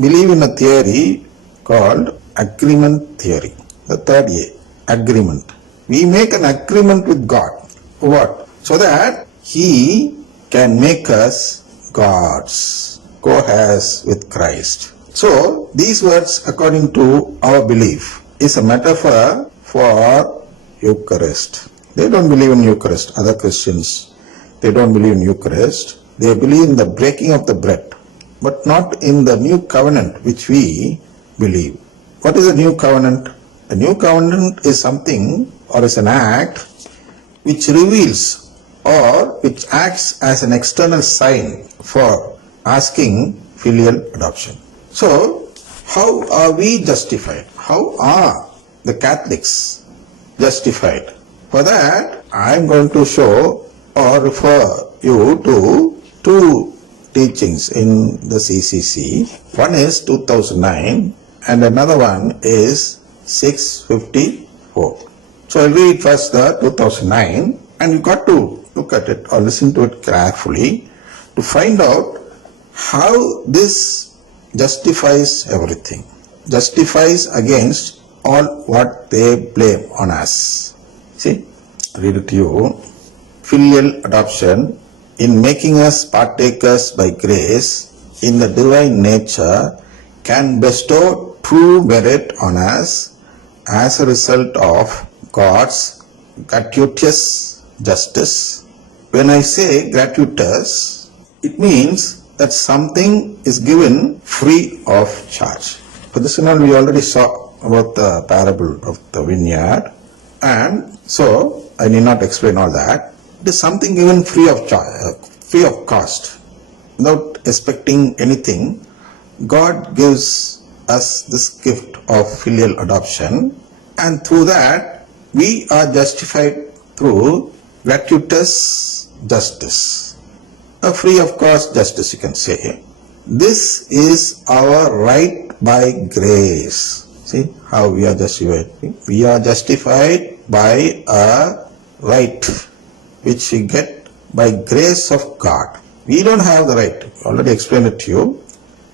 believe in a theory called agreement theory. The third A, agreement. We make an agreement with God. What? So that He can make us gods, co-heirs with Christ. So, these words, according to our belief, is a metaphor for Eucharist. They don't believe in Eucharist, other Christians. They don't believe in Eucharist. They believe in the breaking of the bread, but not in the new covenant which we believe. What is the new covenant? The new covenant is something or is an act which reveals or which acts as an external sign for asking filial adoption. So, how are we justified? How are the Catholics justified? For that, I am going to show or refer you to two teachings in the CCC. One is 2009 and another one is 654. So I'll read first the 2009, and you got to look at it or listen to it carefully to find out how this justifies everything, justifies against all what they blame on us. See, read it to you. Filial adoption, in making us partakers by grace in the divine nature, can bestow true merit on us as a result of God's gratuitous justice. When I say gratuitous, it means that something is given free of charge. For this one, we already saw about the parable of the vineyard, and so I need not explain all that. It is something given free of charge, free of cost, without expecting anything. God gives us this gift of filial adoption, and through that we are justified through gratuitous justice, a free of cost justice, you can say. This is our right by grace. See how we are justified. We are justified by a right which we get by grace of God. We don't have the right. I already explained it to you.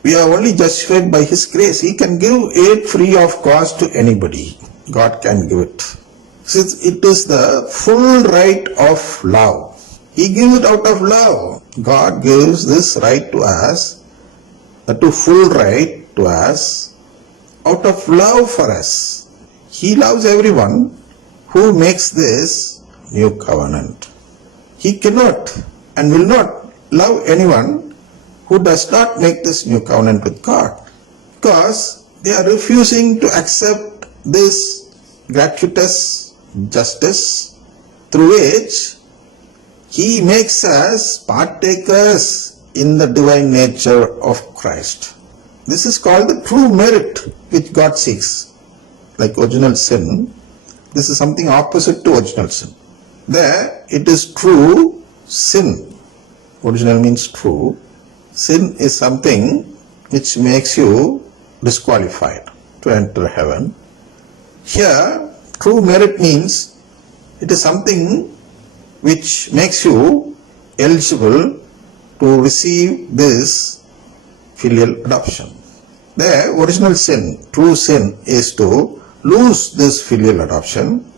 We are only justified by His grace. He can give aid free of cost to anybody. God can give it. Since it is the full right of love. He gives it out of love. God gives this right to us, to full right to us, out of love for us. He loves everyone who makes this new covenant. He cannot and will not love anyone who does not make this new covenant with God, because they are refusing to accept this gratuitous justice through which He makes us partakers in the divine nature of Christ. This is called the true merit which God seeks. Like original sin, this is something opposite to original sin. There it is true sin. Original means true. Sin is something which makes you disqualified to enter heaven. Here, true merit means it is something which makes you eligible to receive this filial adoption. The original sin, true sin, is to lose this filial adoption.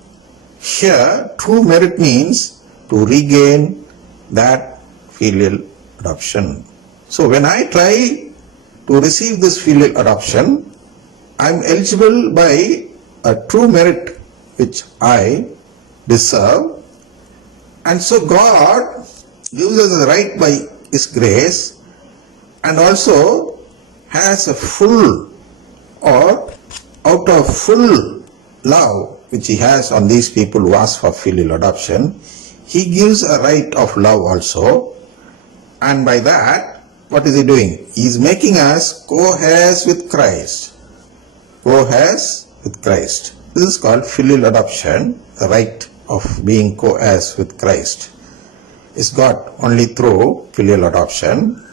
Here, true merit means to regain that filial adoption. So when I try to receive this filial adoption, I am eligible by a true merit which I deserve, and so God gives us the right by His grace, and also has a full or out of full love which He has on these people who ask for filial adoption. He gives a right of love also, and by that, what is He doing? He is making us co-heirs with Christ. Co-heirs with Christ. This is called filial adoption. The right of being co-heirs with Christ is got only through filial adoption.